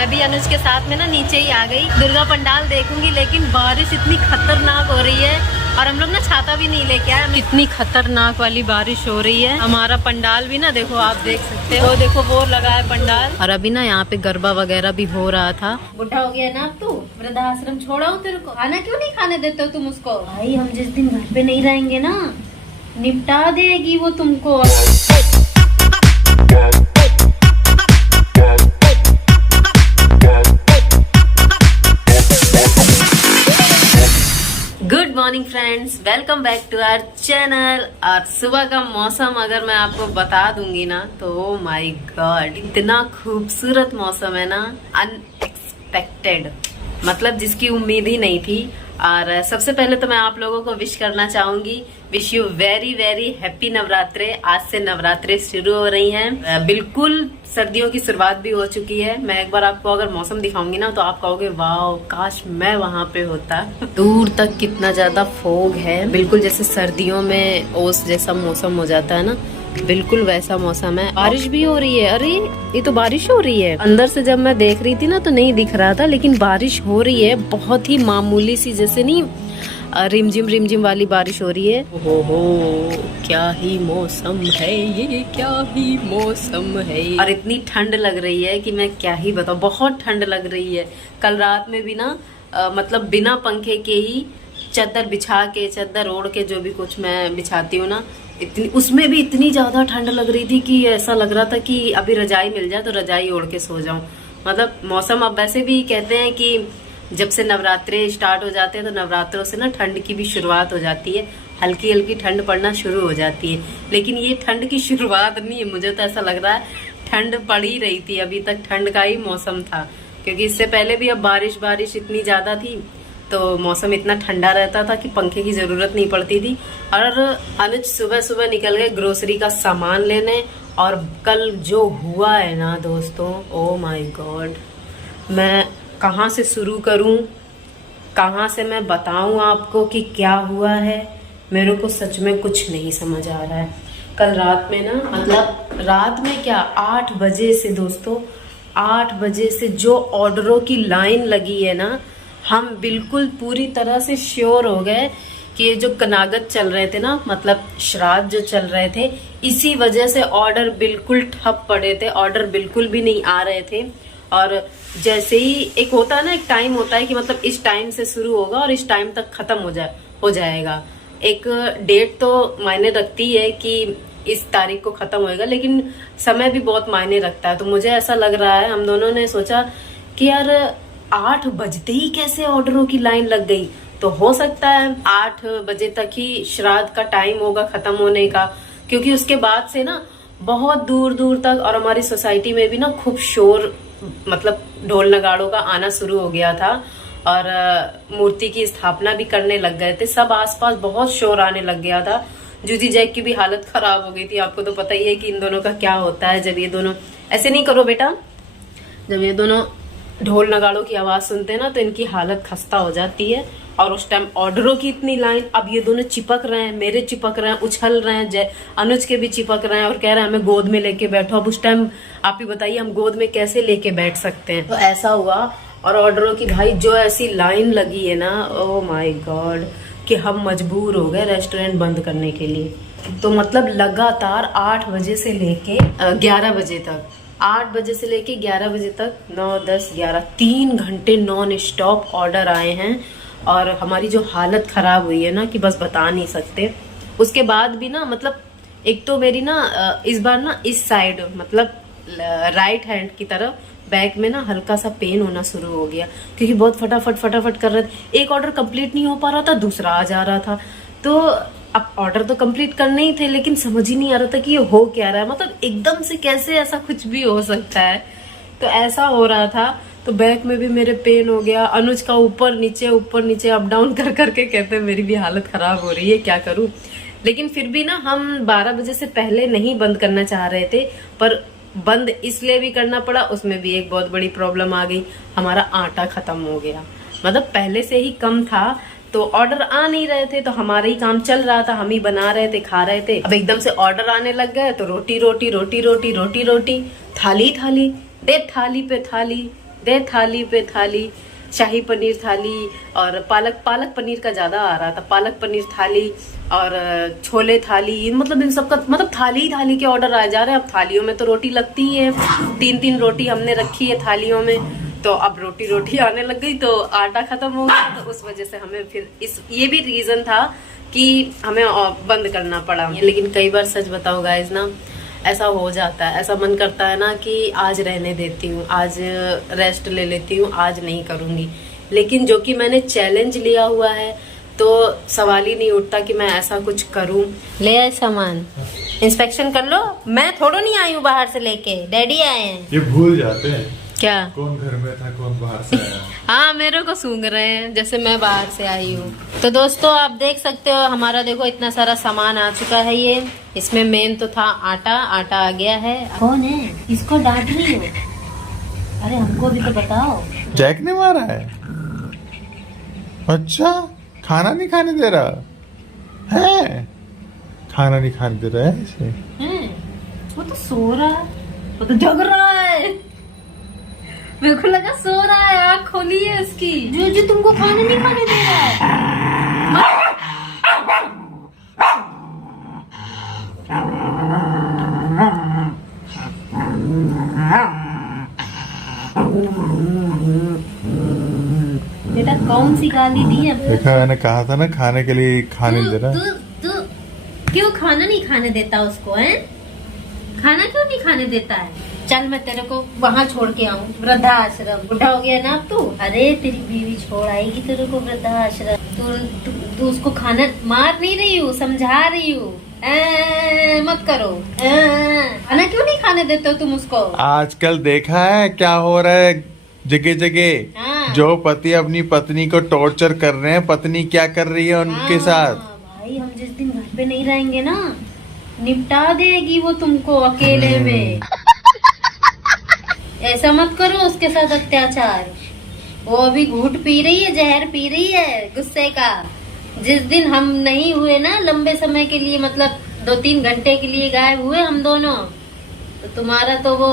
मैं भी अनुज के साथ में ना नीचे ही आ गई, दुर्गा पंडाल देखूंगी, लेकिन बारिश इतनी खतरनाक हो रही है और हम लोग ना छाता भी नहीं लेके आए। कितनी खतरनाक वाली बारिश हो रही है। हमारा पंडाल भी ना देखो, आप देख सकते हो, देखो वो लगा है पंडाल। और अभी ना यहाँ पे गरबा वगैरह भी हो रहा था। बुढ़ा हो गया ना अब तू, वृद्धाश्रम छोड़ा हूँ तेरे को, खाना क्यों नहीं खाने देते हो तुम उसको? भाई हम जिस दिन घर पे नहीं रहेंगे ना, निपटा देगी वो तुमको। Good morning friends, welcome back to our channel. और सुबह का मौसम अगर मैं आपको बता दूंगी ना तो माय गॉड, इतना खूबसूरत मौसम है ना, अनएक्सपेक्टेड, मतलब जिसकी उम्मीद ही नहीं थी। और सबसे पहले तो मैं आप लोगों को विश करना चाहूंगी, wish you very very happy Navratre. आज से नवरात्रे शुरू हो रही हैं, बिल्कुल सर्दियों की शुरुआत भी हो चुकी है। मैं एक बार आपको अगर मौसम दिखाऊंगी ना तो आप कहोगे वाह, काश मैं वहाँ पे होता। दूर तक कितना ज्यादा फोग है, बिल्कुल जैसे सर्दियों में ओस जैसा मौसम हो जाता है ना, बिल्कुल वैसा मौसम है। बारिश भी हो रही है, अरे ये तो बारिश हो रही है। अंदर से जब मैं देख रही थी ना तो नहीं दिख रहा था, लेकिन बारिश हो रही है, बहुत ही मामूली सी, जैसे नहीं रिमझिम वाली बारिश हो रही है। हो क्या ही मौसम है ये, क्या ही मौसम है। और इतनी ठंड लग रही है कि मैं क्या ही बताऊं, बहुत ठंड लग रही है। कल रात में भी ना मतलब बिना पंखे के ही चादर बिछा के, चादर ओढ़ के, जो भी कुछ मैं बिछाती हूँ ना, इतनी उसमें भी इतनी ज्यादा ठंड लग रही थी कि ऐसा लग रहा था कि अभी रजाई मिल जाए तो रजाई ओढ़ के सो जाऊं। मतलब मौसम, अब वैसे भी कहते हैं कि जब से नवरात्रे स्टार्ट हो जाते हैं तो नवरात्रों से ना ठंड की भी शुरुआत हो जाती है, हल्की हल्की ठंड पड़ना शुरू हो जाती है। लेकिन ये ठंड की शुरुआत नहीं है, मुझे तो ऐसा लग रहा है ठंड पड़ ही रही थी, अभी तक ठंड का ही मौसम था। क्योंकि इससे पहले भी अब बारिश इतनी ज्यादा थी तो मौसम इतना ठंडा रहता था कि पंखे की जरूरत नहीं पड़ती थी। और अनुज सुबह निकल गए ग्रोसरी का सामान लेने। और कल जो हुआ है ना दोस्तों, ओ माय गॉड, मैं कहाँ से शुरू करूं, कहाँ से मैं बताऊं आपको कि क्या हुआ है, मेरे को सच में कुछ नहीं समझ आ रहा है। कल रात में ना, मतलब रात में क्या, 8 बजे से दोस्तों, 8 बजे से जो ऑर्डरों की लाइन लगी है ना, हम बिल्कुल पूरी तरह से श्योर हो गए कि ये जो कनागत चल रहे थे ना, मतलब श्राद्ध जो चल रहे थे, इसी वजह से ऑर्डर बिल्कुल ठप पड़े थे, ऑर्डर बिल्कुल भी नहीं आ रहे थे। और जैसे ही एक होता है ना, एक टाइम होता है कि मतलब इस टाइम से शुरू होगा और इस टाइम तक खत्म हो जाएगा। एक डेट तो मायने रखती है कि इस तारीख को खत्म होएगा, लेकिन समय भी बहुत मायने रखता है। तो मुझे ऐसा लग रहा है, हम दोनों ने सोचा कि यार 8 बजते ही कैसे ऑर्डरों की लाइन लग गई, तो हो सकता है 8 बजे तक ही श्राद्ध का टाइम होगा खत्म होने का। क्योंकि उसके बाद से ना बहुत दूर दूर तक, और हमारी सोसाइटी में भी ना खूब शोर, मतलब ढोल नगाड़ों का आना शुरू हो गया था। और मूर्ति की स्थापना भी करने लग गए थे, सब आसपास बहुत शोर आने लग गया था। जूजी जैक की भी हालत खराब हो गई थी। आपको तो पता ही है कि इन दोनों का क्या होता है, जब ये दोनों, ऐसे नहीं करो बेटा, जब ये दोनों ढोल नगाड़ों की आवाज सुनते हैं ना तो इनकी हालत खस्ता हो जाती है। और उस टाइम ऑर्डरों की इतनी लाइन, अब ये दोनों चिपक रहे हैं, मेरे चिपक रहे हैं, उछल रहे हैं, अनुज के भी चिपक रहे हैं और कह रहे हैं हमें गोद में लेके बैठो। अब उस टाइम आप ही बताइए, हम गोद में कैसे लेके बैठ सकते हैं। तो ऐसा हुआ, और ऑर्डरों की भाई जो ऐसी लाइन लगी है ना, ओ माय गॉड, कि हम मजबूर हो गए रेस्टोरेंट बंद करने के लिए। तो मतलब लगातार 8 बजे से लेके 11 बजे तक, 8 बजे से लेके 11 बजे तक, 9, 10, 11, 3 घंटे नॉन स्टॉप ऑर्डर आए हैं। और हमारी जो हालत खराब हुई है ना कि बस बता नहीं सकते। उसके बाद भी ना, मतलब एक तो मेरी ना इस बार ना इस साइड, मतलब राइट हैंड की तरफ बैक में ना हल्का सा पेन होना शुरू हो गया, क्योंकि बहुत फटाफट कर रहे थे। एक ऑर्डर कंप्लीट नहीं हो पा रहा था, दूसरा आ जा रहा था। तो अब ऑर्डर तो कंप्लीट करने ही थे, लेकिन समझ ही नहीं आ रहा था कि ये हो क्या रहा है, मतलब एकदम से कैसे ऐसा कुछ भी हो सकता है। तो ऐसा हो रहा था। तो बैक में भी मेरे पेन हो गया। अनुज का ऊपर नीचे अप डाउन कर करके कहते हैं मेरी भी हालत खराब हो रही है, क्या करूं। लेकिन फिर भी ना हम 12 बजे से पहले नहीं बंद करना चाह रहे थे, पर बंद इसलिए भी करना पड़ा, उसमें भी एक बहुत बड़ी प्रॉब्लम आ गई, हमारा आटा खत्म हो गया। मतलब पहले से ही कम था तो ऑर्डर आ नहीं रहे थे, तो हमारा ही काम चल रहा था, हम ही बना रहे थे, खा रहे थे। अब एकदम से ऑर्डर आने लग गए तो रोटी रोटी रोटी रोटी रोटी रोटी, थाली थाली, दे थाली पे थाली, दे थाली पे थाली, शाही पनीर थाली और पालक पनीर का ज्यादा आ रहा था, पालक पनीर थाली और छोले थाली, मतलब इन सब का मतलब थाली ही थाली के ऑर्डर आ जा रहे हैं। अब थालियों में तो रोटी लगती ही है, 3-3 रोटी हमने रखी है थालियों में, तो अब रोटी आने लग गई, तो आटा खत्म हो गया, तो उस वजह से हमें फिर ये भी रीजन था कि हमें बंद करना पड़ा। लेकिन कई बार सच बताओ गाइस ना, ऐसा हो जाता है, ऐसा मन करता है ना कि आज रहने देती हूँ, आज रेस्ट ले लेती हूँ, आज नहीं करूँगी। लेकिन जो कि मैंने चैलेंज लिया हुआ है तो सवाल ही नहीं उठता कि मैं ऐसा कुछ करूँ। ले आए सामान, इंस्पेक्शन कर लो। मैं थोड़ा नहीं आई हूँ बाहर से लेके, डैडी आए हैं। ये भूल जाते हैं क्या कौन घर में था कौन बाहर से आया। हाँ, मेरे को सूंघ रहे हैं जैसे मैं बाहर से आई हूँ। तो दोस्तों आप देख सकते हो हमारा देखो इतना सारा सामान आ चुका है। ये इसमें मेन तो था आटा आ गया है। कौन है इसको डांट रही हो? अरे हमको भी तो बताओ। जैक ने मारा है? अच्छा, खाना नहीं खाने दे रहा है? खाना नहीं खाने दे रहा है इसे? वो तो सो रहा है, वो तो जग रहा है। मेरे को लगा सो रहा है, आँख खोली है उसकी। जो तुमको खाना नहीं खाने दे रहा है। बेटा कौन सी गाली दी है? देखा, मैंने कहा था ना खाने के लिए खाने दे रहा। तू क्यों खाना नहीं खाने देता उसको? है खाना क्यों नहीं खाने देता है? चल मैं तेरे को वहाँ छोड़ के आऊँ, वृद्धाश्रम। बुढ़ा हो गया ना अब तू। अरे तेरी बीवी छोड़ आएगी तेरे को वृद्धाश्रम। तू उसको खाना मार नहीं रही हूँ, समझा रही हूँ। मत करो। खाना क्यों नहीं खाने देते हो तुम उसको? आजकल देखा है क्या हो रहा है जगह जगह? हाँ। जो पति अपनी पत्नी को टॉर्चर कर रहे हैं, पत्नी क्या कर रही है उनके साथ? भाई हम जिस दिन घर पे नहीं रहेंगे ना, निपटा देगी वो तुमको अकेले में। ऐसा मत करो उसके साथ अत्याचार। वो अभी घूंट पी रही है, जहर पी रही है गुस्से का। जिस दिन हम नहीं हुए ना लंबे समय के लिए, मतलब 2-3 घंटे के लिए गायब हुए हम दोनों, तो तुम्हारा तो वो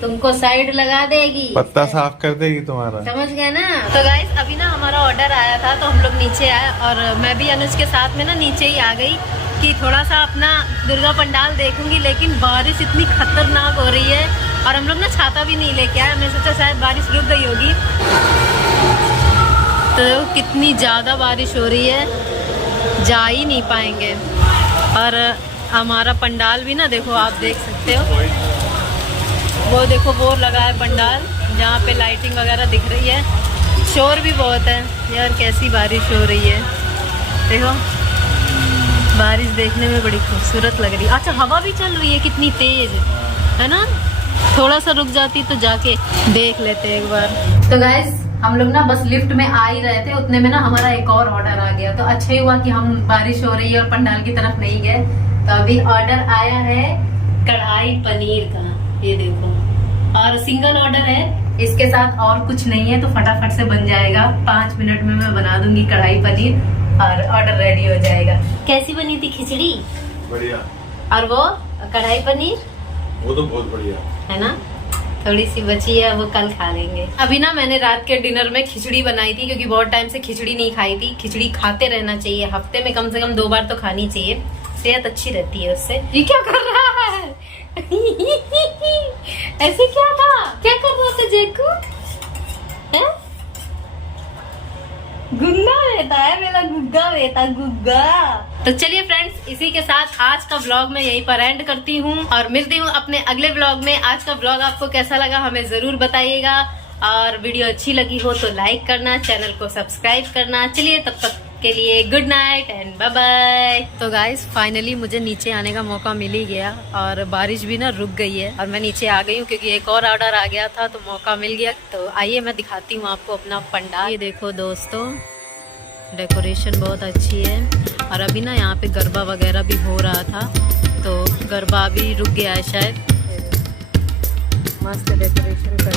तुमको साइड लगा देगी, पत्ता साफ कर देगी तुम्हारा। समझ गए ना? तो गाइस अभी ना हमारा ऑर्डर आया था, तो हम लोग नीचे आए और मैं भी अनुज के साथ में ना नीचे ही आ गई कि थोड़ा सा अपना दुर्गा पंडाल देखूंगी। लेकिन बारिश इतनी खतरनाक हो रही है और हम लोग ना छाता भी नहीं लेके आए। हमने सोचा शायद बारिश रुक गई होगी, तो कितनी ज्यादा बारिश हो रही है, जा ही नहीं पाएंगे। और हमारा पंडाल भी ना देखो, आप देख सकते हो, वो देखो वो लगा है पंडाल जहाँ पे लाइटिंग वगैरह दिख रही है। शोर भी बहुत है यार, कैसी बारिश हो रही है देखो। बारिश देखने में बड़ी खूबसूरत लग रही है। अच्छा हवा भी चल रही है कितनी तेज, है ना? थोड़ा सा रुक जाती तो जाके देख लेते एक बार। तो गाइस हम लोग ना बस लिफ्ट में आ ही रहे थे, उतने में ना हमारा एक और ऑर्डर आ गया। तो अच्छा ही हुआ कि हम बारिश हो रही है और पंडाल की तरफ नहीं गए। तो अभी ऑर्डर आया है कढ़ाई पनीर का, ये देखो, और सिंगल ऑर्डर है, इसके साथ और कुछ नहीं है, तो फटाफट से बन जाएगा। 5 मिनट में मैं बना दूंगी कढ़ाई पनीर और ऑर्डर रेडी हो जाएगा। कैसी बनी थी खिचड़ी? बढ़िया। और वो कढ़ाई पनीर? वो तो बहुत बढ़िया है ना? थोड़ी सी बची है, वो कल खा लेंगे। अभी ना मैंने रात के डिनर में खिचड़ी बनाई थी, क्योंकि बहुत टाइम से खिचड़ी नहीं खाई थी। खिचड़ी खाते रहना चाहिए, हफ्ते में कम से कम 2 बार तो खानी चाहिए, सेहत अच्छी रहती है उससे। ये क्या कर रहा है? ऐसे क्या था? क्या कर रहा था जेकू? गुग्गा बेटा है मेरा, गुग्गा बेटा, गुग्गा। तो चलिए फ्रेंड्स, इसी के साथ आज का व्लॉग मैं यहीं पर एंड करती हूँ और मिलती हूँ अपने अगले व्लॉग में। आज का व्लॉग आपको कैसा लगा हमें जरूर बताइएगा, और वीडियो अच्छी लगी हो तो लाइक करना, चैनल को सब्सक्राइब करना। चलिए तब तक के लिए good night and bye bye. तो गाइस फाइनली मुझे नीचे आने का मौका मिल ही गया और बारिश भी ना रुक गई है और मैं नीचे आ गई हूँ, क्योंकि एक और ऑर्डर आ गया था तो मौका मिल गया। तो आइए मैं दिखाती हूँ आपको अपना पंडाल। ये देखो दोस्तों, डेकोरेशन बहुत अच्छी है और अभी ना यहाँ पे गरबा वगैरह भी हो रहा था, तो गरबा भी रुक गया है शायद। मस्त डेकोरेशन कर